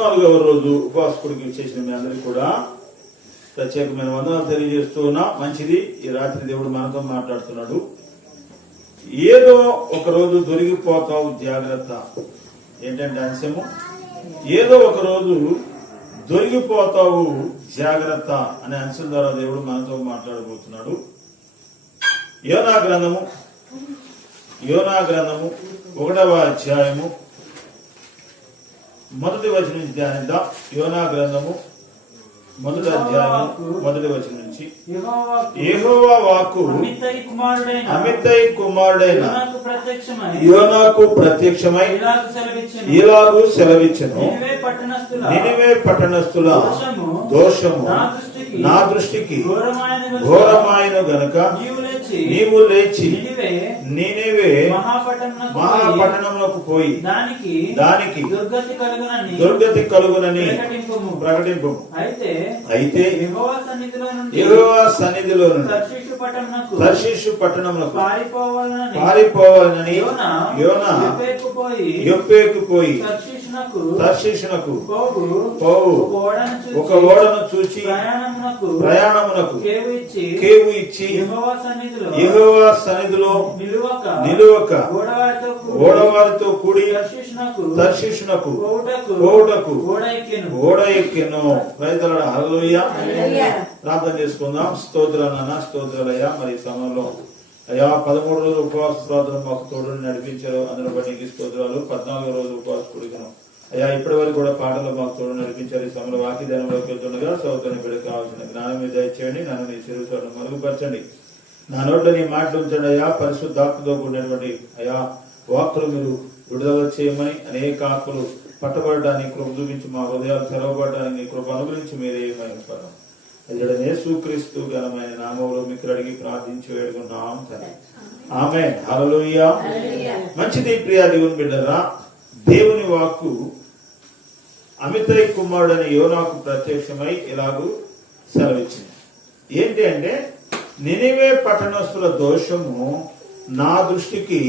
14వ రోజు ఉపవాసకుడికి చేసిన మీ అందరికీ కూడా ప్రత్యేకమైన వందనాలు తెలియజేస్తూ ఉన్నా. మంచిది, ఈ రాత్రి దేవుడు మనతో మాట్లాడుతున్నాడు. ఏదో ఒక రోజు దొరికిపోతావు జాగ్రత్త. ఏంటంటే అంశము, ఏదో ఒక రోజు దొరికిపోతావు జాగ్రత్త అనే అంశం ద్వారా దేవుడు మనతో మాట్లాడబోతున్నాడు. యోనా గ్రంథము 1వ అధ్యాయము 1వ వచనం నుంచి ధ్యానిద్దాం. యోనా గ్రంథము 1వ అధ్యాయం 1వ వచనం నుంచి. యెహోవా వాక్కు అమిత్తయి కుమారుడైన యోనాకు ప్రత్యక్షమై ఇలాగు సెలవిచ్చెను, నినివే పట్టణస్థుల దోషము నా దృష్టికి ఘోరమైన గనుక నీవు లేచి నినివే మహాపట్టణములకు పోయి దానికి దుర్గతి కలుగునని ప్రకటింపు. అయితే యెహోవా సన్నిధిలో నుండి తర్షీషు పట్టణములకు పారిపోవాలని యోనా యొప్పేకు పోయి తర్షీషునకు పోవు ఒక ఓడను చూచి ప్రయాణమునకు కేవు ఇచ్చి యెహోవా సన్నిధిలో నిలువక ఓడవారితో కూడి తర్షీషునకు పోవుటకు ఓడ ఎక్కెను. ప్రైజ్లార్డ్, హల్లెలూయా. ప్రార్థన చేసుకుందాం. స్తోత్రాలు నాన్న, స్తోత్రాలయ్యా. మరి ఈ సమయంలో అయ్యా 13 రోజులు ఉపవాస ప్రార్థన మాకు తోడు నడిపించారు, అందులో బట్టి నీకు స్తోత్రాలు. 14వ రోజు ఉపవాస కూడికను అయ్యా ఇప్పటి వరకు కూడా పాటలు మాకు తోడు నడిపించారు. ఈ సమయంలో వాక్యదానంలోకి వెళ్తుండగా సౌకర్యం బిడ్డకు కావాల్సిన జ్ఞానం మీద దయచేయండి. నన్ను నీ శరీరాలను మరుగుపరచండి. నా నోట్లో నీ మాటలు ఉంచండి అయ్యా. పరిశుద్ధాత్మతో కూడినటువంటి అయ్యా వాక్కులు మీరు విడుదల చేయమని, అనేక ఆత్మలు పట్టబడడానికి కృప చూపించి మా హృదయాలు తెరవబడడానికి నీ కృప అనుగ్రహించి మీరే మహిమపడడం. అది యేసుక్రీస్తు ఘనమైన నామములో మీకు అడిగి ప్రార్థించి వేడుకున్నాం తండ్రి, ఆమేన్. హల్లెలూయా. మంచిది ప్రియా దేవుని బిడ్డరా, దేవుని వాక్కు అమిత్తయి కుమారుడైన యోనాకు ప్రత్యక్షమై ఇలాగూ సెలవిచ్చింది. ఏంటి అంటే, నినివే పట్టణస్థుల దోషము నా దృష్టికి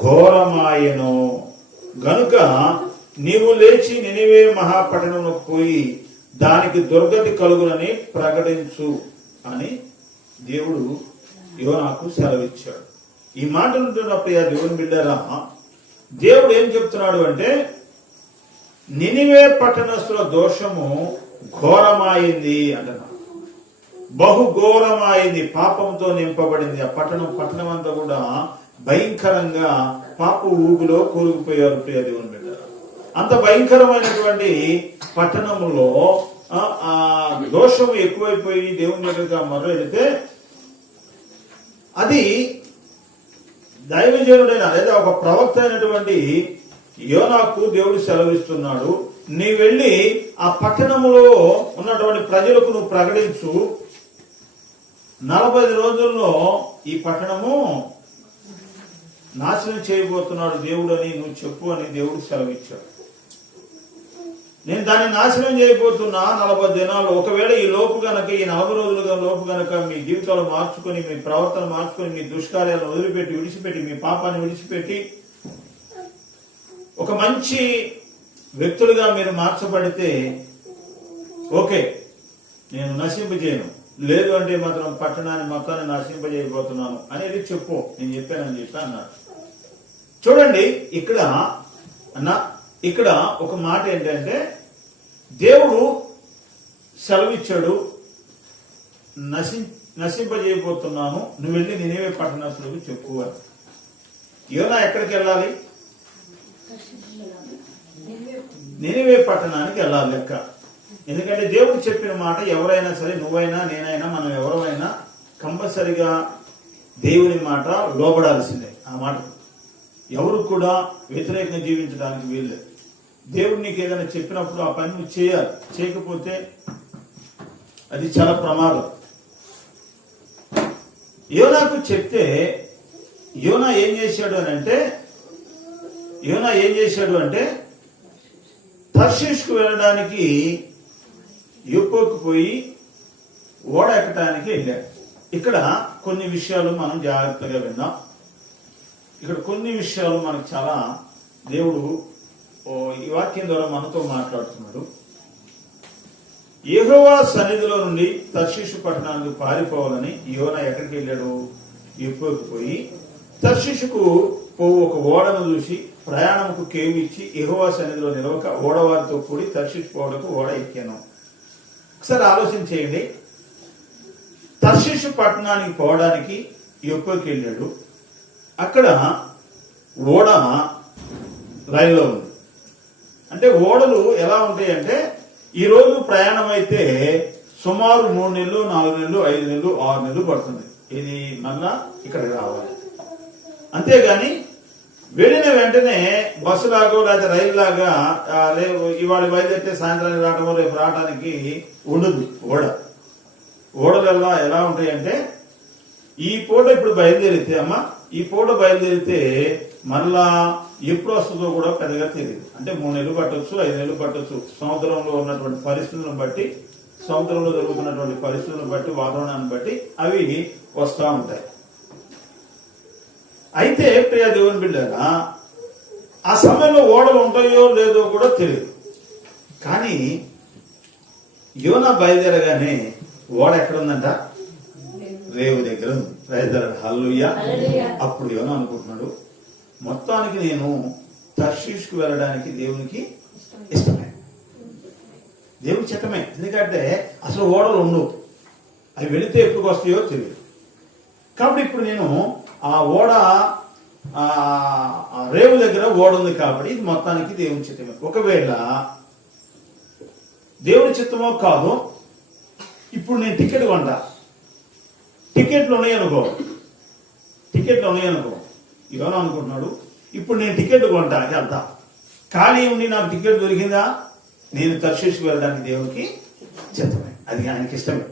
ఘోరమాయను గనుక నీవు లేచి నినివే మహాపట్టణమునకు పోయి దానికి దుర్గతి కలుగునని ప్రకటించు అని దేవుడు యోనాకు సెలవిచ్చాడు. ఈ మాటలు ఉంటున్న ప్రియ దేవుని బిడ్డరా, దేవుడు ఏం చెప్తున్నాడు అంటే, నినివే పట్టణస్థుల దోషము ఘోరమైంది అంటున్నాడు. బహుఘోరమైంది, పాపంతో నింపబడింది. ఆ పట్టణం అంతా కూడా భయంకరంగా పాప ఊగులో కూరుకుపోయారు ప్రియ దేవుని బిడ్డరా. అంత భయంకరమైనటువంటి పట్టణంలో ఆ దోషము ఎక్కువైపోయి దేవుని దగ్గరగా మొర్రెడితే అది దైవజనుడైన లేదా ఒక ప్రవక్త అయినటువంటి యోనాకు దేవుడు సెలవిస్తున్నాడు, నీ వెళ్ళి ఆ పట్టణములో ఉన్నటువంటి ప్రజలకు నువ్వు ప్రకటించు, 40 రోజుల్లో ఈ పట్టణము నాశనం చేయబోతున్నాడు దేవుడు అని నువ్వు చెప్పు అని దేవుడు సెలవిచ్చాడు. నేను దాన్ని నాశనం చేయబోతున్నా 40 దినాలు. ఒకవేళ ఈ లోపు గనక, ఈ 40 రోజులుగా లోపు గనక మీ జీవితాలు మార్చుకొని, మీ ప్రవర్తన మార్చుకొని, మీ దుష్కార్యాలను విడిచిపెట్టి మీ పాపాన్ని విడిచిపెట్టి ఒక మంచి వ్యక్తులుగా మీరు మార్చబడితే ఓకే, నేను నశింపజేయను. లేదు అంటే మాత్రం పట్టణాన్ని మొత్తాన్ని నశింపజేయబోతున్నాను అనేది చెప్పు, నేను చెప్పానని చెప్పి అన్నాడు. చూడండి, ఇక్కడ ఒక మాట ఏంటంటే, దేవుడు సెలవిచ్చాడు, నశింపజేయబోతున్నాను, నువ్వు వెళ్ళి నినివే పట్టణస్థులకు చెప్పు అని. యోనా ఎక్కడికి వెళ్ళాలి? నినివే పట్టణానికి వెళ్ళాలి లెక్క. ఎందుకంటే దేవుడు చెప్పిన మాట ఎవరైనా సరే, నువ్వైనా నేనైనా మనం ఎవరైనా కంపల్సరిగా దేవుని మాట లోబడాల్సిందే. ఆ మాట ఎవరు కూడా వ్యతిరేకంగా జీవించడానికి వీల్లేదు. దేవుడు నీకు ఏదైనా చెప్పినప్పుడు ఆ పని నువ్వు చేయాలి. చేయకపోతే అది చాలా ప్రమాదం. యోనాకు చెప్తే యోనా ఏం చేశాడు అంటే తర్షీషుకు వెళ్ళడానికి యొప్పేకు పోయి ఓడ ఎక్కడానికి వెళ్ళాడు. ఇక్కడ కొన్ని విషయాలు మనం జాగ్రత్తగా విందాం. ఇక్కడ కొన్ని విషయాలు మనకు చాలా దేవుడు ఈ వాక్యం ద్వారా మనతో మాట్లాడుతున్నాడు. యెహోవా సన్నిధిలో నుండి తర్షీషు పట్టణానికి పారిపోవాలని యోనా ఎక్కడికి వెళ్ళాడు? యొప్పేకు పోయి తర్షీషుకు పోవు ఒక ఓడను చూసి ప్రయాణముకు కేవు ఇచ్చి యెహోవా సన్నిధిలో నిలవక ఓడవారితో కూడి తర్షీషు పోవడకు ఓడ ఎక్కాను. ఒకసారి ఆలోచన చేయండి. తర్షీషు పట్టణానికి పోవడానికి యొప్పేకు వెళ్ళాడు. అక్కడ ఓడ రైల్లో ఉంది. అంటే ఓడలు ఎలా ఉంటాయంటే, ఈ రోజు ప్రయాణం అయితే సుమారు 3 నెలలు, 4 నెలలు, 5 నెలలు, 6 నెలలు పడుతుంది. ఇది మళ్ళా ఇక్కడికి రావాలి. అంతేగాని వెళ్ళిన వెంటనే బస్సు లాగో లేకపోతే రైలు లాగా ఇవాళ బయలుదేరితే సాయంత్రానికి రావడమో రేపు రావడానికి ఉండదు. ఓడలు ఎలా ఉంటాయంటే, ఈ పూట ఇప్పుడు బయలుదేరితే ఈ పూట బయలుదేరితే మళ్ళా ఎప్పుడు వస్తుందో కూడా పెద్దగా తెలియదు. అంటే 3 నెలలు పట్టొచ్చు, 5 నెలలు పట్టొచ్చు. సముద్రంలో ఉన్నటువంటి పరిస్థితులను బట్టి, సముద్రంలో జరుగుతున్నటువంటి పరిస్థితులను బట్టి, వాతావరణాన్ని బట్టి అవి వస్తూ ఉంటాయి. అయితే ప్రియ దేవుని బిడ్డలారా, ఆ సమయంలో ఓడలు ఉంటాయో లేదో కూడా తెలియదు. కానీ యోనా బయలుదేరగానే ఓడ ఎక్కడుందంట? రేవు దగ్గర ఉంది. హల్లెలూయా. అప్పుడు యోనా అనుకుంటున్నాడు, మొత్తానికి నేను తర్షీషుకు వెళ్ళడానికి దేవునికి ఇష్టమే, దేవునికి చిత్తమే. ఎందుకంటే అసలు ఓడలు ఉండవు, అవి వెళితే ఎప్పుడు వస్తాయో తెలియదు. కాబట్టి ఇప్పుడు నేను ఆ ఓడ రేవు దగ్గర ఓడ ఉంది కాబట్టి ఇది మొత్తానికి దేవుని చిత్తమే. ఒకవేళ దేవుని చిత్తమో కాదు, ఇప్పుడు నేను టికెట్ కొంటా, టికెట్లు ఉన్నాయనుకో ఇవన్నీ అనుకుంటున్నాడు. ఇప్పుడు నేను టికెట్ కొంటా, వెళ్తా. ఖాళీ ఉండి నాకు టికెట్ దొరికిందా, నేను తర్షీషుకు వెళ్ళడానికి దేవునికి చిత్తమే, అది ఆయనకి ఇష్టమే.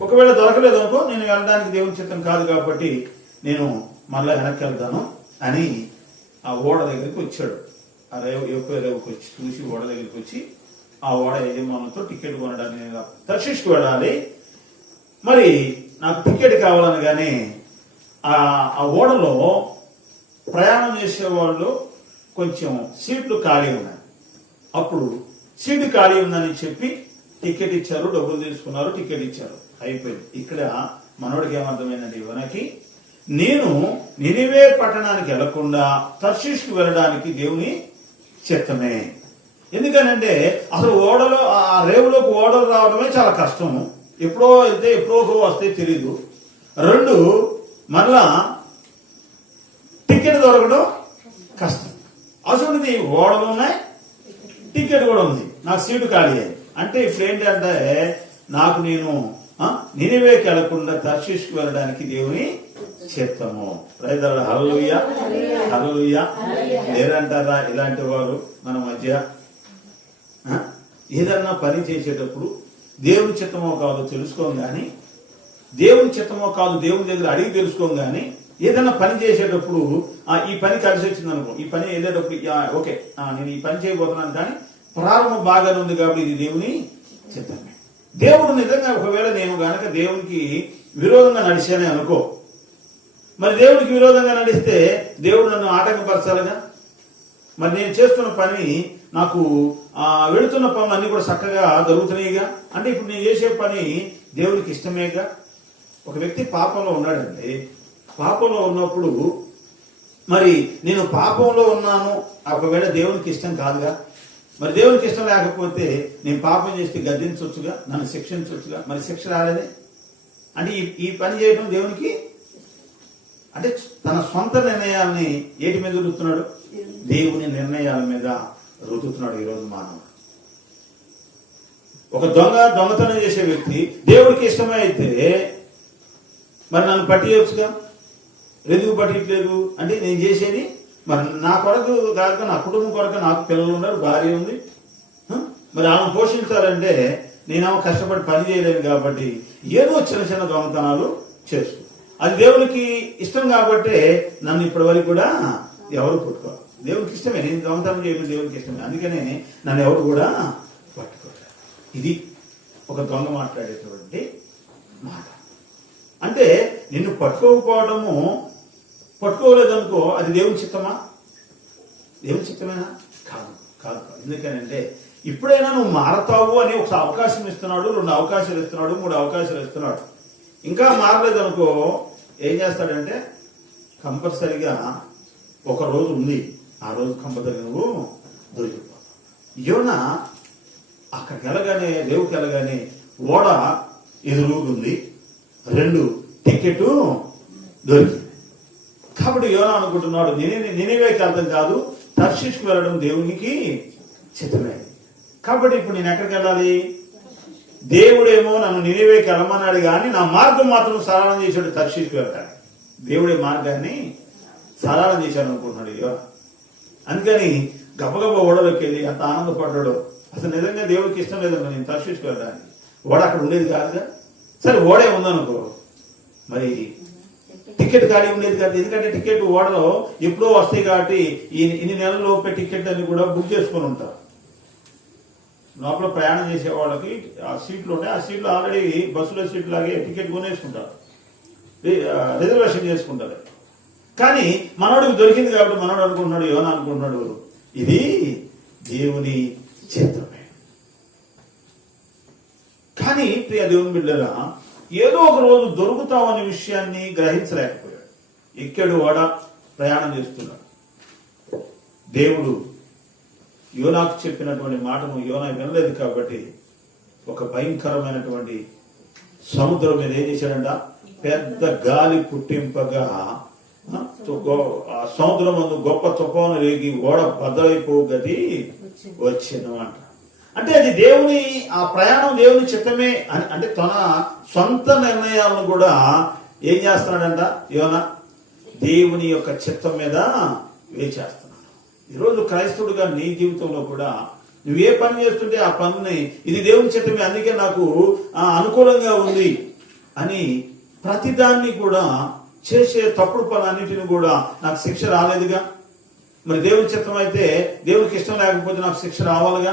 ఒకవేళ దొరకలేదు అనుకో, నేను వెళ్ళడానికి దేవుని చిత్తం కాదు కాబట్టి నేను మళ్ళా వెనక్కి వెళ్తాను అని ఆ ఓడ దగ్గరికి వచ్చాడు. ఆ రేవుకి వచ్చి చూసి ఓడ దగ్గరికి వచ్చి ఆ ఓడ యజమానులతో టికెట్ కొనడానికి నేను తర్షీషుకు వెళ్ళాలి, మరి నాకు టికెట్ కావాలనగానే ఆ ఓడలో ప్రయాణం చేసేవాళ్ళు కొంచెం సీట్లు ఖాళీ ఉన్నాయి. అప్పుడు సీటు ఖాళీ ఉందని చెప్పి టికెట్ ఇచ్చారు, డబ్బులు తీసుకున్నారు, టికెట్ ఇచ్చారు, అయిపోయింది. ఇక్కడ మనోడికి ఏమర్థమైందండి, ఇవనకి నేను నినివే పట్టణానికి వెళ్లకుండా తర్షీషుకు వెళ్ళడానికి దేవుని చిత్తమే. ఎందుకనంటే అసలు ఓడలో ఆ రేవులోకి ఓడలు రావడమే చాలా కష్టము. ఎప్పుడో వెళ్తే ఎప్పుడో వస్తే తెలీదు. 2 మళ్ళా టికెట్ దొరకడం కష్టం. అసలు ఓడలు ఉన్నాయి, టికెట్ కూడా ఉంది, నాకు సీటు ఖాళీ అయ్యింది. అంటే ఇప్పుడు ఏంటంటే నాకు నేను నినివేకి వెళ్లకుండా తర్షీషుకు వెళ్ళడానికి దేవుని చిత్తము. హల్లెలూయా, హల్లెలూయా. లేదంటారా ఇలాంటి వారు మన మధ్య? ఏదన్నా పని చేసేటప్పుడు దేవుని చిత్తమో కాదు తెలుసుకోం గాని, దేవుని చిత్తమో కాదు దేవుని దగ్గర అడిగి తెలుసుకోం గాని, ఏదైనా పని చేసేటప్పుడు ఈ పని కలిసి వచ్చింది అనుకో, ఈ పని వెళ్ళేటప్పుడు ఓకే నేను ఈ పని చేయబోతున్నాను, కానీ ప్రారంభం బాగానే ఉంది కాబట్టి ఇది దేవుని చిత్తమే. దేవుడు నిజంగా ఒకవేళ నేను గనక దేవునికి విరోధంగా నడిచానే అనుకో, మరి దేవునికి విరోధంగా నడిస్తే దేవుడు నన్ను ఆటంకపరచాలిగా. మరి నేను చేస్తున్న పని, నాకు వెళుతున్న పనులు అన్ని కూడా చక్కగా జరుగుతున్నాయిగా. అంటే ఇప్పుడు నేను చేసే పని దేవునికి ఇష్టమేగా. ఒక వ్యక్తి పాపంలో ఉన్నాడండి, పాపంలో ఉన్నప్పుడు మరి నేను పాపంలో ఉన్నాను, ఒకవేళ దేవునికి ఇష్టం కాదుగా. మరి దేవునికి ఇష్టం లేకపోతే నేను పాపం చేస్తే గద్దించవచ్చుగా, నన్ను శిక్షించవచ్చుగా. మరి శిక్ష రాలేదే. అంటే ఈ పని చేయడం దేవునికి, అంటే తన సొంత నిర్ణయాల్ని ఏటి మీద రుద్దుతున్నాడు? దేవుని నిర్ణయాల మీద రుద్దుతున్నాడు ఈరోజు మానవుడు. ఒక దొంగతనం చేసే వ్యక్తి దేవుడికి ఇష్టమే అయితే మరి నన్ను పట్టియొచ్చుగా. ఎందుకు పట్టిట్లేదు అంటే నేను చేసేది మరి నా కొరకు కాక, నా కుటుంబం కొరకు, నాకు పిల్లలు ఉన్నారు, భార్య ఉంది, మరి ఆమె పోషించాలంటే నేనేమో కష్టపడి పని చేయలేను కాబట్టి ఏదో చిన్న దొంగతనాలు చేస్తూ, అది దేవునికి ఇష్టం కాబట్టి నన్ను ఇప్పటి వరకు కూడా ఎవరు పట్టుకోరు. దేవునికి ఇష్టమే, నేను దొంగతనం చేయడం దేవునికి ఇష్టమే, అందుకనే నన్ను ఎవరు కూడా పట్టుకోరు. ఇది ఒక దొంగ మాట్లాడేటువంటి మాట. అంటే నిన్ను పట్టుకోలేదనుకో, అది దేవుని చిత్తమా? దేవుని చిత్తమేనా? కాదు. కాదు. ఎందుకనంటే ఇప్పుడైనా నువ్వు మారతావు అని ఒక అవకాశం ఇస్తున్నాడు, 2 అవకాశాలు ఇస్తున్నాడు, 3 అవకాశాలు ఇస్తున్నాడు. ఇంకా మారలేదనుకో ఏం చేస్తాడంటే కంపల్సరిగా ఒక రోజు ఉంది, ఆ రోజు కంపల్సరిగా నువ్వు దొరికిపోతావు. యోనా అక్కడికి వెళ్ళగానే, దేవుడికి వెళ్ళగానే ఓడ ఎదురుగుంది, 2 టికెట్ దొరికింది. కాబట్టి యోనా అనుకుంటున్నాడు, నినివేకి వెళ్తాం కాదు, తర్షీష్కు వెళ్ళడం దేవునికి చిత్తమే. కాబట్టి ఇప్పుడు నేను ఎక్కడికి వెళ్ళాలి? దేవుడేమో నన్ను నినివేకి వెళ్ళమన్నాడు కానీ నా మార్గం మాత్రం సరళం చేశాడు తర్షీష్కు వెళ్ళాలి. దేవుడే మార్గాన్ని సరళం చేశాడు అనుకుంటున్నాడు యోనా. అందుకని గబగబ ఓడలోకి వెళ్ళి అంత ఆనందపడ్డాడు. అసలు నిజంగా దేవుడికి ఇష్టం లేదనుకో నేను తర్షీష్కు వెళ్ళడానికి, ఓడ అక్కడ ఉండేది కాదుగా. సరే ఓడే ఉందనుకో, మరి టికెట్ ఖాళీ ఉండేది కాదు. ఎందుకంటే టికెట్ ఓడలో ఎప్పుడో వస్తాయి కాబట్టి ఇన్ని నెలల్లోపే టికెట్ అని కూడా బుక్ చేసుకొని ఉంటారు. లోపల ప్రయాణం చేసే వాళ్ళకి ఆ సీట్లు ఉంటాయి, ఆ సీట్లు ఆల్రెడీ బస్సులో సీట్లు లాగే టికెట్ కొనేసుకుంటారు, రిజర్వేషన్ చేసుకుంటారు. కానీ మనోడికి దొరికింది కాబట్టి మనోడు అనుకుంటున్నాడు, యోనా అనుకుంటున్నాడు ఇది దేవుని చిత్తమే. కానీ ప్రియ దేవుని బిడ్డరా, ఏదో ఒక రోజు దొరుకుతామనే విషయాన్ని గ్రహించలేకపోయాడు. ఎక్కాడు ఓడ, ప్రయాణం చేస్తున్నాడు. దేవుడు యోనాకు చెప్పినటువంటి మాటను యోనా వినలేదు కాబట్టి ఒక భయంకరమైనటువంటి సముద్రం మీద ఏం చేశాడంట, పెద్ద గాలి పుట్టింపగా సముద్రం ముందు గొప్ప తుఫాను రేగి ఓడ బద్దలైపోగది వచ్చాను అంట. అంటే అది దేవుని, ఆ ప్రయాణం దేవుని చిత్తమే అని, అంటే తన సొంత నిర్ణయాలను కూడా ఏం చేస్తున్నాడంట యోనా, దేవుని యొక్క చిత్తం మీద వేచేస్తున్నాడు. ఈరోజు క్రైస్తవుడిగా నీ జీవితంలో కూడా నువ్వు ఏ పని చేస్తుంటే ఆ పనిని ఇది దేవుని చిత్తమే, అందుకే నాకు అనుకూలంగా ఉంది అని ప్రతిదాన్ని కూడా చేసే తప్పుడు పనులన్నిటిని కూడా నాకు శిక్ష రాలేదుగా. మరి దేవుని చిత్తం అయితే దేవునికి ఇష్టం లేకపోతే నాకు శిక్ష రావాలిగా.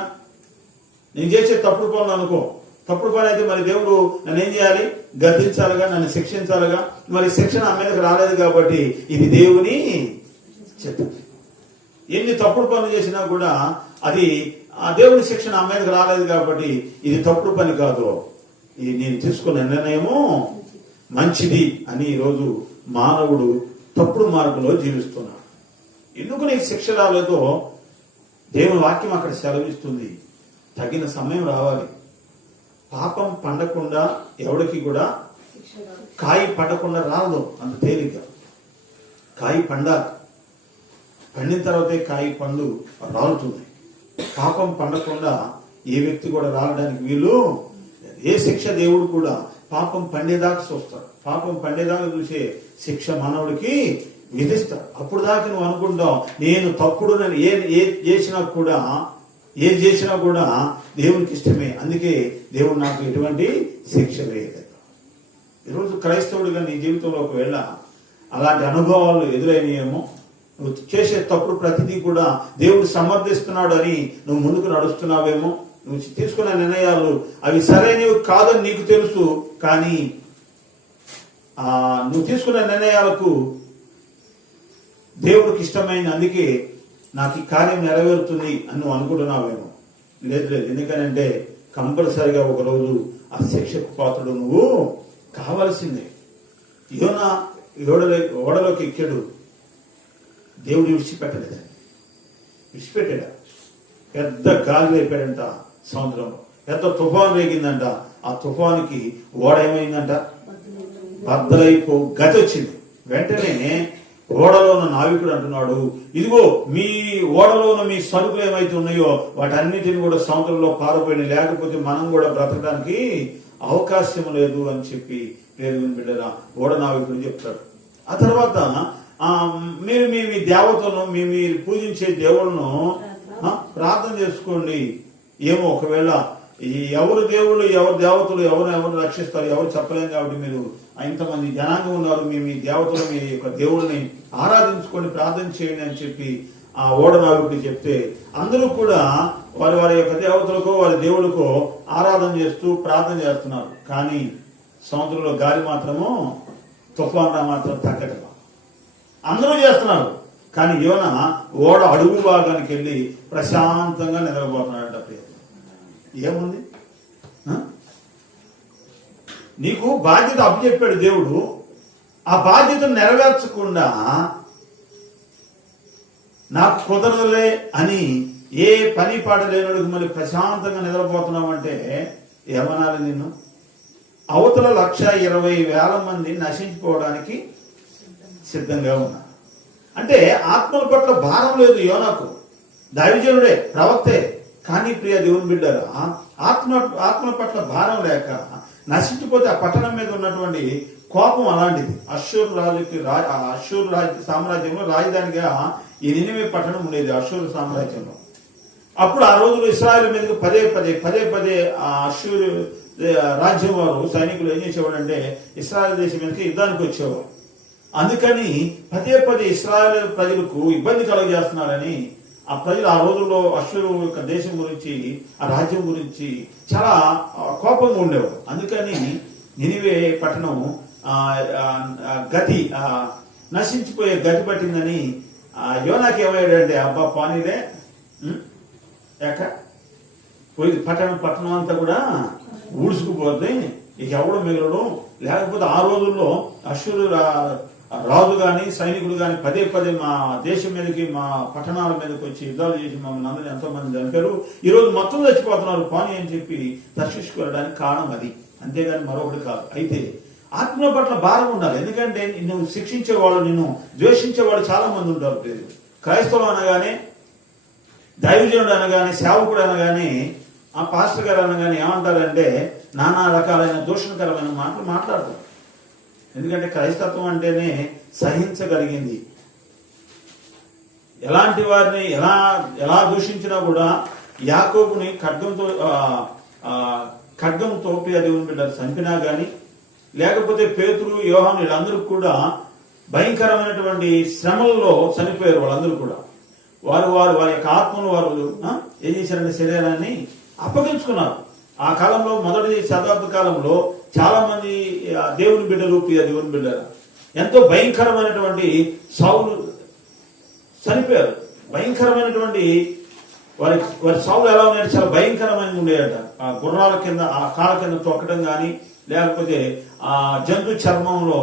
నేను చేసే తప్పుడు పనులు అనుకో, తప్పుడు పని అయితే మరి దేవుడు నన్ను ఏం చేయాలి, గద్దించాలిగా, నన్ను శిక్షించాలిగా. మరి శిక్ష నా మీదకి రాలేదు కాబట్టి ఇది దేవుని చిత్తం. ఎన్ని తప్పుడు పనులు చేసినా కూడా అది ఆ దేవుని శిక్ష నా మీదకి రాలేదు కాబట్టి ఇది తప్పుడు పని కాదు, ఇది నేను తీసుకున్న నిర్ణయము మంచిది అని ఈరోజు మానవుడు తప్పుడు మార్గంలో జీవిస్తున్నాడు. ఎందుకు నీకు శిక్ష రాలేదో దేవుని వాక్యం అక్కడ సెలవిస్తుంది. తగిన సమయం రావాలి. పాపం పండకుండా ఎవరికి కూడా కాయి పండకుండా రాదు అంత తేలిక. కాయి పండాలి, పండిన తర్వాతే కాయి పండు రాలుతుంది. పాపం పండకుండా ఏ వ్యక్తి కూడా రావడానికి వీలు. ఏ శిక్ష దేవుడు కూడా పాపం పండేదాకా చూస్తాడు. పాపం పండేదాకా చూసే శిక్ష మానవుడికి విధిస్తాడు. అప్పుడు దాకా నువ్వు అనుకుంటావు నేను తప్పుడు, నేను ఏది చేసినా కూడా దేవునికి ఇష్టమే, అందుకే దేవుడు నాకు ఎటువంటి శిక్ష వేయలేదు. ఈరోజు క్రైస్తవుడిగా నీ జీవితంలో ఒకవేళ అలాంటి అనుభవాలు ఎదురైనాయేమో, నువ్వు చేసే తప్పుడు ప్రతిదీ కూడా దేవుడు సమర్థిస్తున్నాడు అని నువ్వు ముందుకు నడుస్తున్నావేమో, నువ్వు తీసుకున్న నిర్ణయాలు అవి సరైనవి కాదని నీకు తెలుసు, కానీ నువ్వు తీసుకున్న నిర్ణయాలకు దేవుడికి ఇష్టమైన, అందుకే నాకు ఈ కార్యం నెరవేరుతుంది అని నువ్వు అనుకుంటున్నావేమో. లేదు, ఎందుకనంటే కంపల్సరిగా ఒకరోజు ఆ శిక్షకు పాత్రుడు నువ్వు కావాల్సిందే. యోనా ఓడలోకి ఎక్కాడు, దేవుడు విడిచిపెట్టలేదండి, విడిచిపెట్టాడా. పెద్ద గాలి రేపాడంట సముద్రంలో, పెద్ద తుఫాను రేగిందంట. ఆ తుఫానుకి ఓడ ఏమైందంట, బద్దలైపో గతి వచ్చింది. వెంటనే ఓడలో ఉన్న నావికుడు అంటున్నాడు, ఇదిగో మీ ఓడలో ఉన్న మీ సరుకులు ఏమైతే ఉన్నాయో వాటన్నిటిని కూడా సముద్రంలో పారిపోయిన, లేకపోతే మనం కూడా బ్రతకడానికి అవకాశం లేదు అని చెప్పి పేరుగుని బిడ్డరా ఓడ నావికుడు చెప్తాడు. ఆ తర్వాత మీరు మీ దేవతలను, మీరు పూజించే దేవుళ్ళను ప్రార్థన చేసుకోండి. ఏమో ఒకవేళ ఎవరు దేవుళ్ళు, ఎవరు దేవతలు, ఎవరు రక్షిస్తారు, ఎవరు చెప్పలేం. కాబట్టి మీరు ఇంతమంది జనాంగం ఉన్నారు, మీ దేవతలు, మీ యొక్క దేవుళ్ళని ఆరాధించుకొని ప్రార్థన చేయండి అని చెప్పి ఆ ఓడనావికుడికి చెప్తే అందరూ కూడా వారి యొక్క దేవతలకో వారి దేవుడికో ఆరాధన చేస్తూ ప్రార్థన చేస్తున్నారు. కానీ సముద్రంలో గాలి మాత్రము, తుఫాను మాత్రం తగ్గట్లేదు. అందరూ చేస్తున్నారు, కానీ యోన ఓడ అడుగు భాగానికి వెళ్ళి ప్రశాంతంగా నిద్రపోతున్నాడంట. ఏముంది? నీకు బాధ్యత అప్పచెప్పాడు దేవుడు. ఆ బాధ్యతను నెరవేర్చకుండా నాకు కుదరదులే అని ఏ పని పాడలేనుడికి మళ్ళీ ప్రశాంతంగా నిద్రపోతున్నావు అంటే ఏమనాలి నిన్ను? అవతల 1,20,000 మంది నశించుకోవడానికి సిద్ధంగా ఉన్నారు. అంటే ఆత్మల పట్ల భారం లేదు యోనాకు. దైవజనుడే, ప్రవక్తే. కానీ ప్రియ దేవుని బిడ్డరా, ఆత్మల పట్ల భారం లేక నశించిపోతే ఆ పట్టణం మీద ఉన్నటువంటి కోపం అలాంటిది. అశ్షూరు సామ్రాజ్యంలో రాజధానిగా ఈ నినివే పట్టణం ఉండేది, అశ్షూరు సామ్రాజ్యంలో. అప్పుడు ఆ రోజులు ఇశ్రాయేలు మీదకి పదే పదే ఆ అశ్షూరు రాజ్యం వారు సైనికులు ఏం చేసేవాడు అంటే ఇశ్రాయేల్ దేశం మీదకి యుద్ధానికి వచ్చేవారు. అందుకని పదే ఇశ్రాయేల్ ప్రజలకు ఇబ్బంది కలుగజేస్తున్నారని ఆ ప్రజలు ఆ రోజుల్లో అశ్షూరు యొక్క దేశం గురించి, ఆ రాజ్యం గురించి చాలా కోపంగా ఉండేవారు. అందుకని నినివే పట్టణం గతి నశించిపోయే గతి పట్టిందని యోనాకి ఏమయ్యాడంటే, అబ్బా పానీలే యాక పోయి పట్టణం అంతా కూడా ఊడ్చుకుపోతే ఇక ఎవడు మిగలడు. లేకపోతే ఆ రోజుల్లో అశ్షూరు రాజు గాని సైనికులు గాని పదే మా దేశం మీదకి, మా పట్టణాల మీదకి వచ్చి యుద్ధాలు చేసి మమ్మల్ని అందరినీ ఎంతో మంది చంపారు. ఈ రోజు మొత్తం చచ్చిపోతున్నారు పాని అని చెప్పి తర్షీషుకు కారణం అది, అంతేగాని మరొకటి కాదు. అయితే ఆత్మ పట్ల భారం ఉండాలి. ఎందుకంటే నిన్ను శిక్షించేవాళ్ళు, నిన్ను ద్వేషించేవాళ్ళు చాలా మంది ఉంటారు. క్రైస్తవులు అనగానే, దైవజనుడు అనగానే, సేవకుడు అనగానే, ఆ పాస్టర్ గారు అనగానే ఏమంటారంటే నానా రకాలైన దూషణకరమైన మాటలు మాట్లాడతారు. ఎందుకంటే క్రైస్తత్వం అంటేనే సహించగలిగింది. ఎలాంటి వారిని ఎలా దూషించినా కూడా యాకోబుని ఖడ్గంతో ప్రియ దేవుని బిడ్డలు చంపినా గాని, లేకపోతే పేతురు, యోహాను వీళ్ళందరూ కూడా భయంకరమైనటువంటి శ్రమల్లో చనిపోయారు. వాళ్ళందరూ కూడా వారి యొక్క ఆత్మను వారు ఏం చేశారంటే శరీరాన్ని అప్పగించుకున్నారు. ఆ కాలంలో మొదటి శతాబ్ద కాలంలో చాలా మంది దేవుని బిడ్డలు, ప్రియ దేవుని బిడ్డలు ఎంతో భయంకరమైనటువంటి సావులు చనిపోయారు. భయంకరమైనటువంటి వారి సావులు ఎలా ఉన్నాయంటే చాలా భయంకరమైన ఉండేయట. ఆ గుర్రాల కింద, ఆ కాళ్ళ కింద తొక్కడం కానీ, లేకపోతే ఆ జంతు చర్మంలో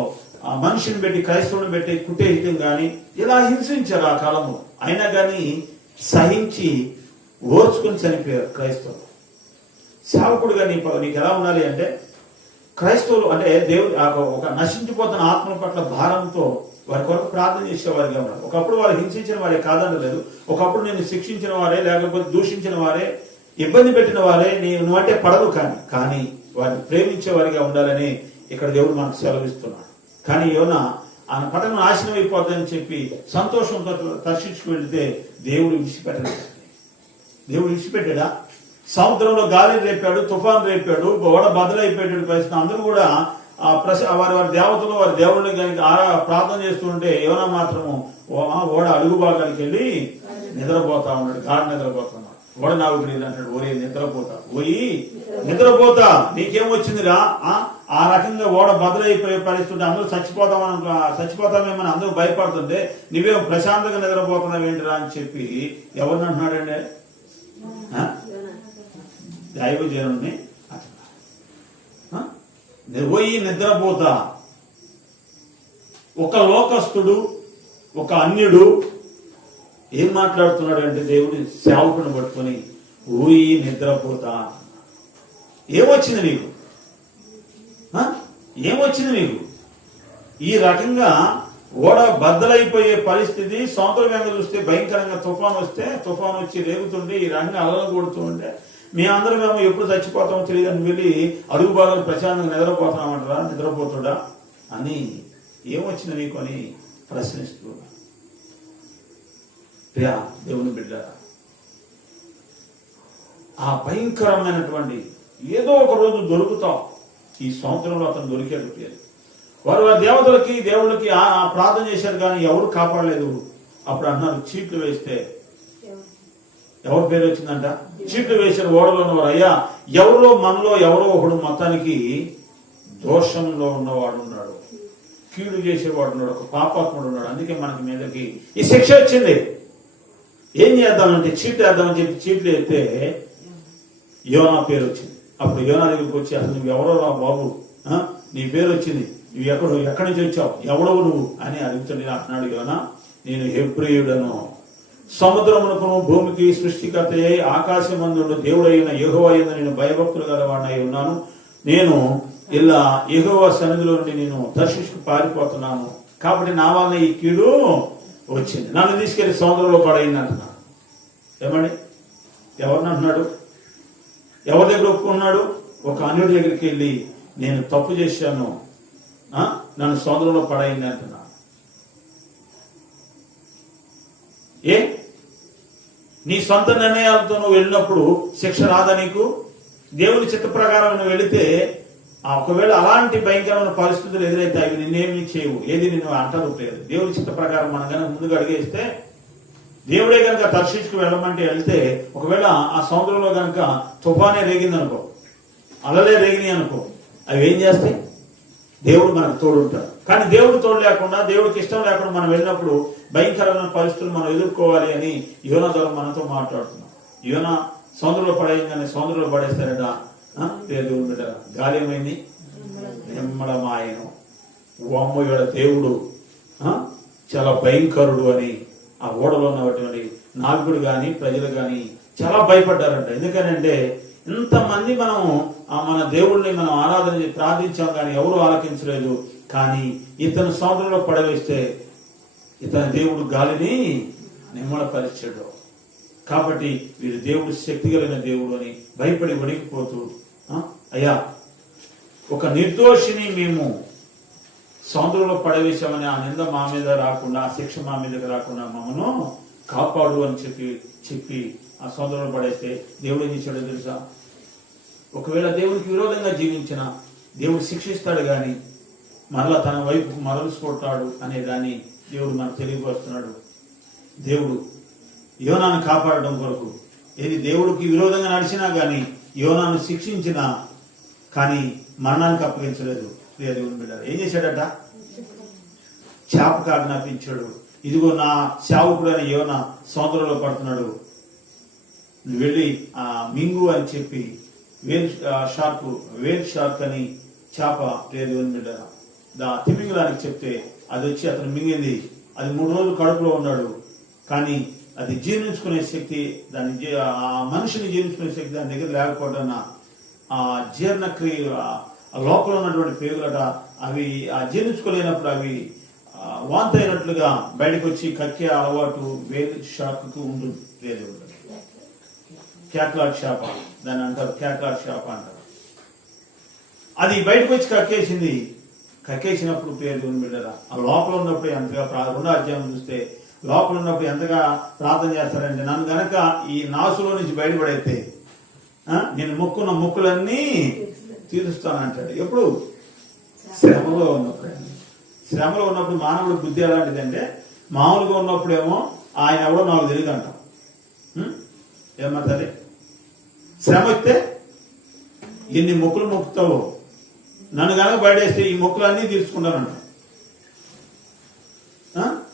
ఆ మనిషిని పెట్టి, క్రైస్తవుని పెట్టి కుట్టేయటం కానీ, ఇలా హింసించారు ఆ కాలంలో. అయినా కానీ సహించి ఓర్చుకుని చనిపోయారు క్రైస్తవులు. సేవకుడుగా నీకు ఎలా ఉండాలి అంటే, క్రైస్తవులు అంటే దేవుడు ఒక నశించిపోతున్న ఆత్మల పట్ల భారంతో వారి కొరకు ప్రార్థన చేసేవారిగా ఉన్నారు. ఒకప్పుడు వారు హింసించిన వారే కాదనలేదు. ఒకప్పుడు నేను శిక్షించిన వారే, లేకపోతే దూషించిన వారే, ఇబ్బంది పెట్టిన వారే నువ్వంటే పడదు కానీ వారిని ప్రేమించే వారిగా ఉండాలని ఇక్కడ దేవుడు మనకు సెలవిస్తున్నాడు. కానీ యోనా ఆయన పట్టణం నాశనం అయిపోతుందని చెప్పి సంతోషంతో తర్షీషుకు వెళితే దేవుడు విడిచిపెట్టలేదు. దేవుడు విడిచిపెట్టాడా? సముద్రంలో గాలి రేపాడు, తుఫాన్ రేపాడు, ఓడ బద్దలైపోయేటువంటి పరిస్థితి. అందరూ కూడా వారి దేవతలు, వారి దేవుళ్ళని కనుక ప్రార్థన చేస్తుంటే యోనా మాత్రము ఓడ అడుగు భాగానికి వెళ్ళి నిద్రపోతా ఉన్నాడు. గాఢ నిద్రపోతున్నాడు. ఓడ నావికుడు అంటాడు, ఓరే నిద్రపోతా, నిద్రపోతా, నీకేమొచ్చిందిరా? ఆ రకంగా ఓడ బదులైపోయే పరిస్థితి, అందరూ చచ్చిపోతామేమని అందరూ భయపడుతుంటే నువ్వేం ప్రశాంతంగా నిద్రపోతున్నావు ఏంటిరా అని చెప్పి ఎవరిని అంటున్నాడండి? దైవజనుడిని పోయి నిద్రపోతా. ఒక లోకస్తుడు, ఒక అన్యుడు ఏం మాట్లాడుతున్నాడు అంటే దేవుడి సేవకుని పట్టుకొని పోయి నిద్రపోతా. ఏమొచ్చింది నీకు? ఏమొచ్చింది నీకు? ఈ రకంగా ఓడ బద్దలైపోయే పరిస్థితి, సముద్రం వెంట చూస్తే భయంకరంగా తుఫాన్ వచ్చి రేగుతుంటే, ఈ రకంగా అలలు కొడుతుంటే మేమందరం మేము ఎప్పుడు చచ్చిపోతామో తెలియదని వెళ్ళి అడుగు భాగాలు ప్రశాంతంగా నిద్రపోతున్నామంటారా? నిద్రపోతుడా అని ఏమొచ్చింది నీకు అని ప్రశ్నిస్తున్నా. ప్రియా దేవుని బిడ్డ, ఆ భయంకరమైనటువంటి ఏదో ఒక రోజు దొరుకుతాం. ఈ సంవత్సరంలో అతను దొరికాడు. వారు దేవతలకి, దేవుళ్ళకి ప్రార్థన చేశారు కానీ ఎవరు కాపాడలేదు. అప్పుడు అన్నారు, చీట్లు వేస్తే ఎవరి పేరు వచ్చిందంట? చీట్లు వేసిన ఓడలో ఉన్నవారు. అయ్యా, మనలో ఎవరో ఒకడు మొత్తానికి దోషంలో ఉన్నవాడు ఉన్నాడు. కీడు చేసేవాడు ఉన్నాడు, ఒక పాపాత్ముడు ఉన్నాడు. అందుకే మనకి మీదకి ఈ శిక్ష వచ్చింది. ఏం చేద్దామంటే చీట్లు వేద్దామని చెప్పి చీట్లు వేస్తే యోనా పేరు వచ్చింది. అప్పుడు యోనా దగ్గరికి వచ్చి, అసలు నువ్వు ఎవరో రా బాబు, నీ పేరు వచ్చింది, నువ్వు ఎక్కడి నుంచి వచ్చావు, ఎవడవు నువ్వు అని అడుగుతుండే. అంటున్నాడు యోనా, నేను హెబ్రీయుడను, సముద్రమునకును భూమికి సృష్టికర్త అయి ఆకాశమందుండు దేవుడైన యెహోవా యందు నేను భయభక్తులు గలవాడినై ఉన్నాను. నేను ఇలా యెహోవా సన్నిధిలో నుండి నేను దర్శించుకు పారిపోతున్నాను, కాబట్టి నా వల్ల ఈ కీడు వచ్చింది, నన్ను తీసుకెళ్లి సముద్రంలో పడైంది అంటున్నాడు. ఏమండి, ఎవరిని అంటున్నాడు? ఎవరి దగ్గర ఒప్పుకున్నాడు? ఒక అన్యుడి దగ్గరికి వెళ్ళి నేను తప్పు చేశాను, నన్ను సముద్రంలో పడైంది అంటున్నాడు. ఏ నీ సొంత నిర్ణయాలతో నువ్వు వెళ్ళినప్పుడు శిక్ష రాదా నీకు? దేవుని చిత్త ప్రకారం నువ్వు వెళితే ఒకవేళ అలాంటి భయంకరమైన పరిస్థితులు ఎదురైతే అవి నిన్నేమి చేయవు, ఏది నిన్ను అంటదు లేదు. దేవుని చిత్త ప్రకారం మనం కనుక ముందుకు అడిగేస్తే, దేవుడే కనుక తర్షీషుకు వెళ్ళమంటే వెళ్తే, ఒకవేళ ఆ సముద్రంలో కనుక తుఫానే రేగిందనుకో, అలలే రేగినాయి అనుకో, అవి ఏం చేస్తాయి? దేవుడు మనకు తోడుంటాడు. కానీ దేవుడు తోడు లేకుండా, దేవుడికి ఇష్టం లేకుండా మనం వెళ్ళినప్పుడు భయంకరమైన పరిస్థితులు మనం ఎదుర్కోవాలి అని యోనా ద్వారా మనతో మాట్లాడుతున్నాం. యోనా సముద్రంలో పడేయంగానే సముద్రంలో పడేస్తారట. దేవుడు బిడ్డ గాలి ఏమైంది? నిమ్మడమాయను. వామ్మో, వీళ్ళ దేవుడు చాలా భయంకరుడు అని ఆ ఓడలో ఉన్నటువంటి నావికుడు గాని ప్రజలు గాని చాలా భయపడ్డారంట. ఎందుకనంటే ఇంతమంది మనం మన దేవుడిని మనం ఆరాధన ప్రార్థించాం కానీ ఎవరు ఆలకించలేదు. కానీ ఇతను సముద్రంలో పడవేస్తే ఇతని దేవుడు గాలిని నిమ్మడపరిచాడు. కాబట్టి వీరు దేవుడు శక్తి కలిగిన దేవుడు అని భయపడి వణికిపోతూ, అయ్యా, ఒక నిర్దోషిని మేము సముద్రంలో పడవేశామని ఆ నింద మా మీద రాకుండా, ఆ శిక్ష మా మీదకి రాకుండా మమ్మను కాపాడు అని చెప్పి ఆ సముద్రంలో పడేస్తే దేవుడు ఏం చేశాడో తెలుసా? ఒకవేళ దేవుడికి విరోధంగా జీవించిన దేవుడు శిక్షిస్తాడు గాని మరలా తన వైపుకు మరలుచుకుంటాడు అనే దాన్ని దేవుడు మనకు తెలియపరుస్తున్నాడు. దేవుడు యోనాను కాపాడడం కొరకు, ఏది దేవుడికి విరోధంగా నడిచినా గాని యోనాను శిక్షించినా కానీ మరణానికి అప్పగించలేదు. దేవుని బిడ్డ ఏం చేశాడట? చేపకు ఆజ్ఞాపించాడు. ఇదిగో నా సేవకుడైన యోనా సముద్రంలో పడుతున్నాడు, నువ్వు వెళ్ళి మింగు అని చెప్పి వేల్ షార్క్ అని చేప దేవుని బిడ్డ తిమింగలానికి చెప్తే అది వచ్చి అతను మింగింది. అది 3 రోజులు కడుపులో ఉన్నాడు, కానీ అది జీర్ణించుకునే శక్తి ఆ మనిషిని జీర్ణించుకునే శక్తి దాని దగ్గర లేకపోవడం, ఆ జీర్ణక్రియ లోపల ఉన్నటువంటి పేగులట అవి జీర్ణించుకోలేనప్పుడు అవి వాంతి అయినట్లుగా బయటకు వచ్చి కక్కే అలవాటు వేల్ షార్క్ ఉంటుంది. క్యాట్లాట్ షాప దాన్ని అంటారు, క్యాట్లాట్ షాప అంటారు. అది బయటకు వచ్చి కక్కేసినప్పుడు పేరు బిడ్డరా, ఆ లోపల ఉన్నప్పుడు ఎంతగా 2వ అధ్యాయం చూస్తే లోపల ఉన్నప్పుడు ఎంతగా ప్రార్థన చేస్తారంటే, నన్ను గనక ఈ నాసులో నుంచి బయటపడైతే నేను మొక్కున్న మొక్కులన్నీ తీరుస్తానంటాడు. ఎప్పుడు? శ్రమలో ఉన్నప్పుడు. శ్రమలో ఉన్నప్పుడు మానవుడి బుద్ధి ఎలాంటిదంటే, మామూలుగా ఉన్నప్పుడేమో ఆయన ఎవడో నాకు తెలియదు అంటాం. ఏమంటారు? శ్రమ వస్తే ఎన్ని మొక్కులు మొక్కుతావో, నన్ను కనుక బయటేస్తే ఈ మొక్కులన్నీ తీర్చుకుంటానంట.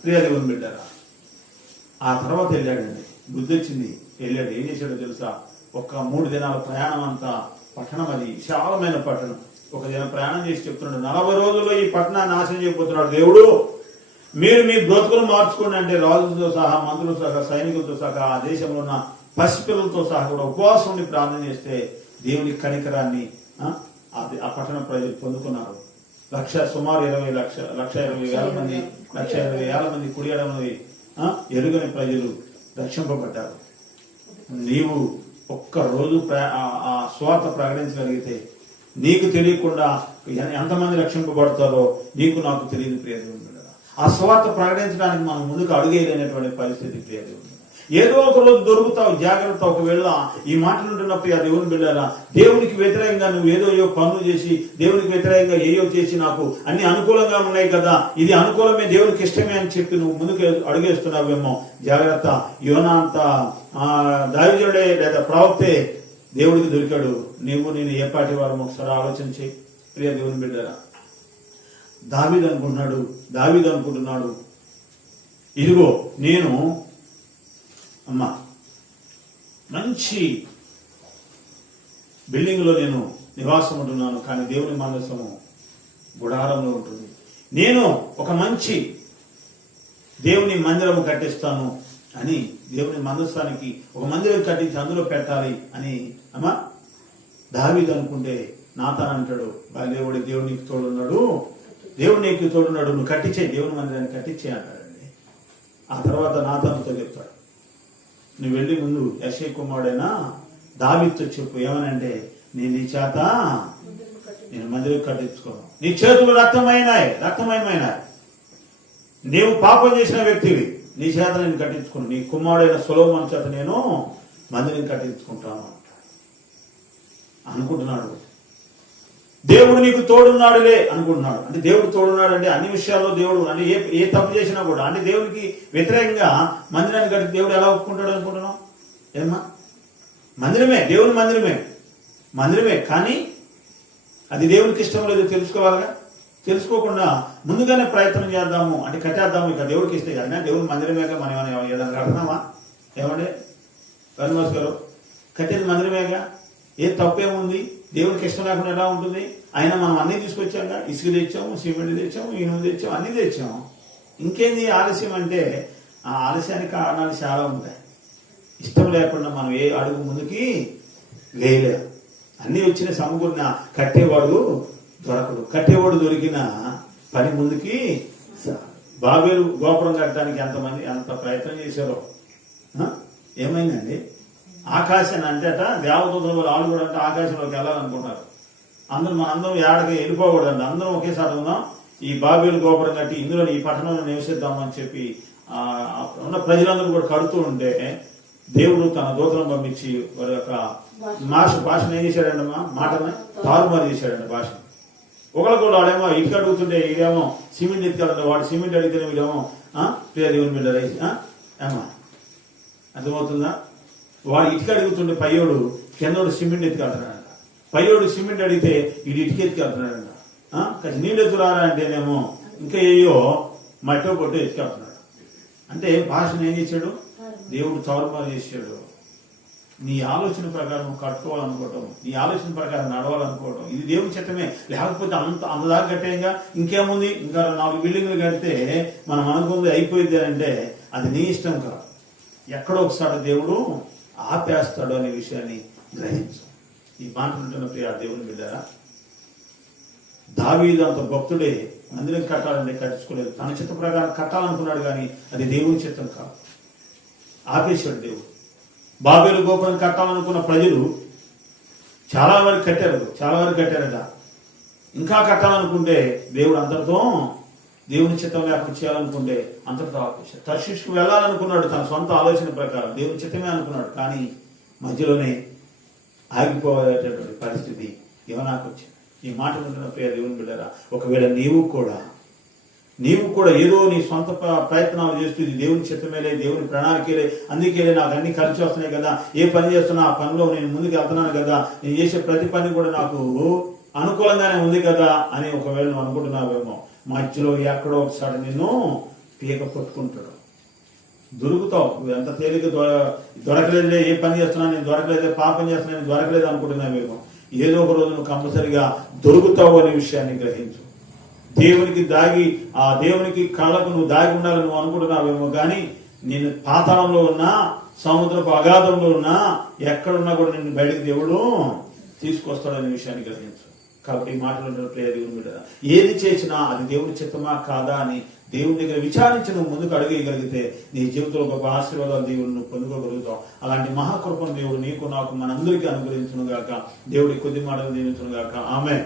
ప్రియదేవుని బిడ్డారా, ఆ తర్వాత వెళ్ళాడండి, బుద్ధి వచ్చింది, వెళ్ళాడు. ఏం చేశాడో తెలుసా? ఒక 3 దినాల ప్రయాణం అంతా పట్టణం, అది విశాలమైన పట్టణం. ఒక దినం ప్రయాణం చేసి చెప్తున్నాడు, 40 రోజుల్లో ఈ పట్టణాన్ని నాశనం చేయబోతున్నాడు దేవుడు, మీరు మీ బ్రతుకులు మార్చుకోండి అంటే రాజులతో సహా, మంత్రులతో సహా, సైనికులతో సహా, ఆ దేశంలో ఉన్న పసిపిల్లలతో సహా కూడా ఉపవాసం ఉండి ప్రార్థన చేస్తే దేవుని కనికరాన్ని ఆ పట్టణ ప్రజలు పొందుకున్నారు. సుమారు 1,20,000 మంది, 1,20,000 మంది కుడియడమని ఎరుగని ప్రజలు రక్షింపబడ్డారు. నీవు ఒక్కరోజు ఆ స్వార్థ ప్రకటించగలిగితే నీకు తెలియకుండా ఎంతమంది రక్షింపబడతారో నీకు నాకు తెలియదు ప్రియదేవుని. ఆ స్వార్థ ప్రకటించడానికి మనం ముందుకు అడుగేయలేనటువంటి పరిస్థితి ప్రియదేవుని. ఏదో ఒక రోజు దొరుకుతావు, జాగ్రత్త. ఒకవేళ ఈ మాటలు ఉంటున్నప్పుడు ఆ దేవుని బిడ్డలా, దేవునికి వ్యతిరేకంగా నువ్వు ఏదో పనులు చేసి, దేవునికి వ్యతిరేకంగా ఏయో చేసి నాకు అన్ని అనుకూలంగా ఉన్నాయి కదా, ఇది అనుకూలమే, దేవునికి ఇష్టమే అని చెప్పి నువ్వు ముందుకు అడుగేస్తున్నావేమో, జాగ్రత్త. యోనా అంత దైవజనుడే లేదా ప్రవక్తే దేవుడికి దొరికాడు. నేను ఏ పాటి వారు ఒకసారి ఆలోచన చేయి ప్రియ దేవుని బిడ్డరా. దావీదు అనుకుంటున్నాడు ఇదిగో నేను అమ్మా మంచి బిల్డింగ్ లో నేను నివాసం ఉంటున్నాను, కానీ దేవుని మందసము గుడారంలో ఉంటుంది. నేను ఒక మంచి దేవుని మందిరము కట్టిస్తాను అని, దేవుని మందస్థానికి ఒక మందిరం కట్టించి అందులో పెట్టాలి అని అమ్మా దావీదు అనుకుంటే, నాతాన్ అంటాడు, దేవుడు నీకు తోడున్నాడు, దేవుడు నీకు తోడున్నాడు, నువ్వు కట్టించే, దేవుని మందిరాన్ని కట్టించే అంటాడండి. ఆ తర్వాత నాతానుతో చెప్తాడు, నువ్వు వెళ్ళి ముందు యెషై కుమారుడైనా దావీదుతో చెప్పు, ఏమనంటే నేను నీ చేత నేను మందిరం కట్టించుకోను, నీ చేతులు రక్తమయమైనాయి, నీవు పాపం చేసిన వ్యక్తివి, నీ చేత నేను కట్టించుకోను, నీ కుమారుడైన సొలొమోను చేత నేను మందిరం కట్టించుకుంటాను అనుకుంటున్నాడు. దేవుడు నీకు తోడున్నాడులే అనుకుంటున్నాడు. అంటే దేవుడు తోడున్నాడు అంటే అన్ని విషయాల్లో దేవుడు, అంటే ఏ తప్పు చేసినా కూడా, అంటే దేవునికి వ్యతిరేకంగా మందిరాన్ని కట్టి దేవుడు ఎలా ఒప్పుకుంటాడు అనుకుంటున్నాం? ఏమా మందిరమే, దేవుని మందిరమే, కానీ అది దేవునికి ఇష్టం లేదో తెలుసుకోవాలిగా. తెలుసుకోకుండా ముందుగానే ప్రయత్నం చేద్దాము, అంటే కట్టేద్దాము, ఇక దేవుడికి ఇస్తే కదా, దేవుని మందిరమేగా, మనం ఏదైనా కడుతున్నామా? ఏమంటే కరుణాస్ గారు, కట్టేది మందిరమేగా, ఏ తప్పేముంది? దేవుడికి ఇష్టం లేకుండా ఎలా ఉంటుంది? అయినా మనం అన్ని తీసుకొచ్చాక, ఇసుక తెచ్చాము, సిమెంట్ తెచ్చాము, ఇనుము తెచ్చాము, అన్ని తెచ్చాము. ఇంకేంది ఆలస్యం అంటే, ఆ ఆలస్యానికి కారణాలు చాలా ఉంటాయి. ఇష్టం లేకుండా మనం ఏ అడుగు ముందుకి వేయలేము. అన్ని వచ్చిన సమకూరిన కట్టేవాడు కట్టేవాడు దొరికిన పని ముందుకి. బాబేలు గోపురం కట్టడానికి ఎంత ప్రయత్నం చేశారో ఏమైందండి? ఆకాశాన్ని అంటేట దేవదూతల వాళ్ళు కూడా అంటే ఆకాశంలోకి వెళ్ళాలనుకుంటున్నారు. మనందరం ఏడకి వెళ్ళిపోకూడదండి, అందరం ఒకేసారి ఉందాం, ఈ బాబేలు గోపురం కట్టి ఇందులో ఈ పట్టణంలో నివసిద్దామని చెప్పి ఉన్న ప్రజలందరూ కూడా కడుతూ ఉంటే, దేవుడు తన దూతలను పంపించి వారి యొక్క భాషను ఏం చేశాడండి? మాటని తారుమారు చేశాడండి భాష. ఒకరికొకరు వాడేమో ఇటుక అడుగుతుంటే వీడేమో సిమెంట్ ఎత్తుకెళ్ళంటే, వాడు సిమెంట్ అడిగితేనే వీడేమో ప్రియ దేవుని బిడ్డ ఏమా అర్థమవుతుందా? వాడు ఇటుక అడుగుతుంటే పయ్యోడు కిందోడు సిమెంట్ ఎత్తుకెళ్తున్నాడంట, పయ్యోడు సిమెంట్ అడిగితే వీడు ఇటుక ఎత్తుకెళ్తున్నాడంట. కానీ నీళ్ళు ఎత్తురారా అంటేనేమో ఇంకా ఏయో మట్టో పొట్టో ఎత్తుకెళ్తున్నాడు. అంటే భాషను ఏం చేశాడు? దేవుడు తారుమారు చేశాడు. నీ ఆలోచన ప్రకారం కట్టుకోవాలనుకోవటం, నీ ఆలోచన ప్రకారం నడవాలనుకోవటం, ఇది దేవుని చిత్తమే. లేకపోతే అంతదాకా కట్టేయంగా ఇంకేముంది, ఇంకా 4 బిల్డింగ్లు కడితే మనం అనుకుంది అయిపోయింది అంటే అది నీ ఇష్టం కాదు. ఎక్కడో ఒకసారి దేవుడు ఆపేస్తాడు అనే విషయాన్ని గ్రహించు. ఈ మాట్లాడుతున్న ప్రియ దేవుని బిడ్డరా, దావీదు అంత భక్తుడే మందిరం కట్టాలంటే కట్టించుకోలేదు. తన చిత్త ప్రకారం కట్టాలనుకున్నాడు, కానీ అది దేవుని చిత్తం కాదు. ఆపేశాడు దేవుడు. బాబేలు గోపురం కట్టాలనుకున్న ప్రజలు చాలా వరకు కట్టారట. ఇంకా కట్టాలనుకుంటే దేవుడు అంతటితో, దేవుని చిత్తం లేకుండా చేయాలనుకుంటే అంతటితో ఆపేశాడు. తర్షీషుకు వెళ్ళాలనుకున్నాడు తన సొంత ఆలోచన ప్రకారం, దేవుని చిత్తమే అనుకున్నాడు, కానీ మధ్యలోనే ఆగిపోయేటటువంటి పరిస్థితి యోనాకు వచ్చింది. ఈ మాట వింటున్న ప్రియ దేవుని బిడ్డరా, ఒకవేళ నీవు కూడా ఏదో నీ సొంత ప్రయత్నాలు చేస్తూ ఇది దేవుని చిత్తమేలే, దేవుని ప్రణాళికలే, అందుకేలే నాకు అన్ని కలిసి వస్తున్నాయి కదా, ఏ పని చేస్తున్నా ఆ పనిలో నేను ముందుకు వెళ్తున్నాను కదా, నేను చేసే ప్రతి పని కూడా నాకు అనుకూలంగానే ఉంది కదా అని ఒకవేళ నువ్వు అనుకుంటున్నావేమో, మధ్యలో ఎక్కడో ఒకసారి నిన్ను పీక పట్టుకుంటాడు. దొరుకుతావు. నువ్వు ఎంత తేలిక దొరకలేదులే, ఏ పని చేస్తున్నా నేను దొరకలేదు, పాపం చేస్తున్నా నేను దొరకలేదు అనుకుంటున్నావేమో, ఏదో ఒక రోజు నువ్వు కంపల్సరిగా దొరుకుతావు అనే విషయాన్ని గ్రహించు. ఆ దేవునికి కళ్ళకు నువ్వు దాగి ఉండాలని నువ్వు అనుకుంటున్నావేమో, కానీ నేను పాతాళంలో ఉన్నా, సముద్రపు అగాధంలో ఉన్నా, ఎక్కడున్నా కూడా నిన్ను బయటకు దేవుడు తీసుకొస్తాడనే విషయాన్ని గ్రహించు. కాబట్టి ఈ మాటలు ప్రియ దేవుని బిడ్డ, ఏది చేసినా అది దేవుని చిత్తమా కాదా అని దేవుని దగ్గర విచారించి నువ్వు ముందుకు అడిగేయగలిగితే నీ జీవితంలో గొప్ప ఆశీర్వాదాలు దేవుడు నువ్వు పొందుకోగలుగుతావు. అలాంటి మహాకృపను దేవుడు నీకు నాకు మనందరికీ అనుగ్రహించును గాక. దేవుడి కొద్ది మాటలు దీవించును గాక. ఆమెన్.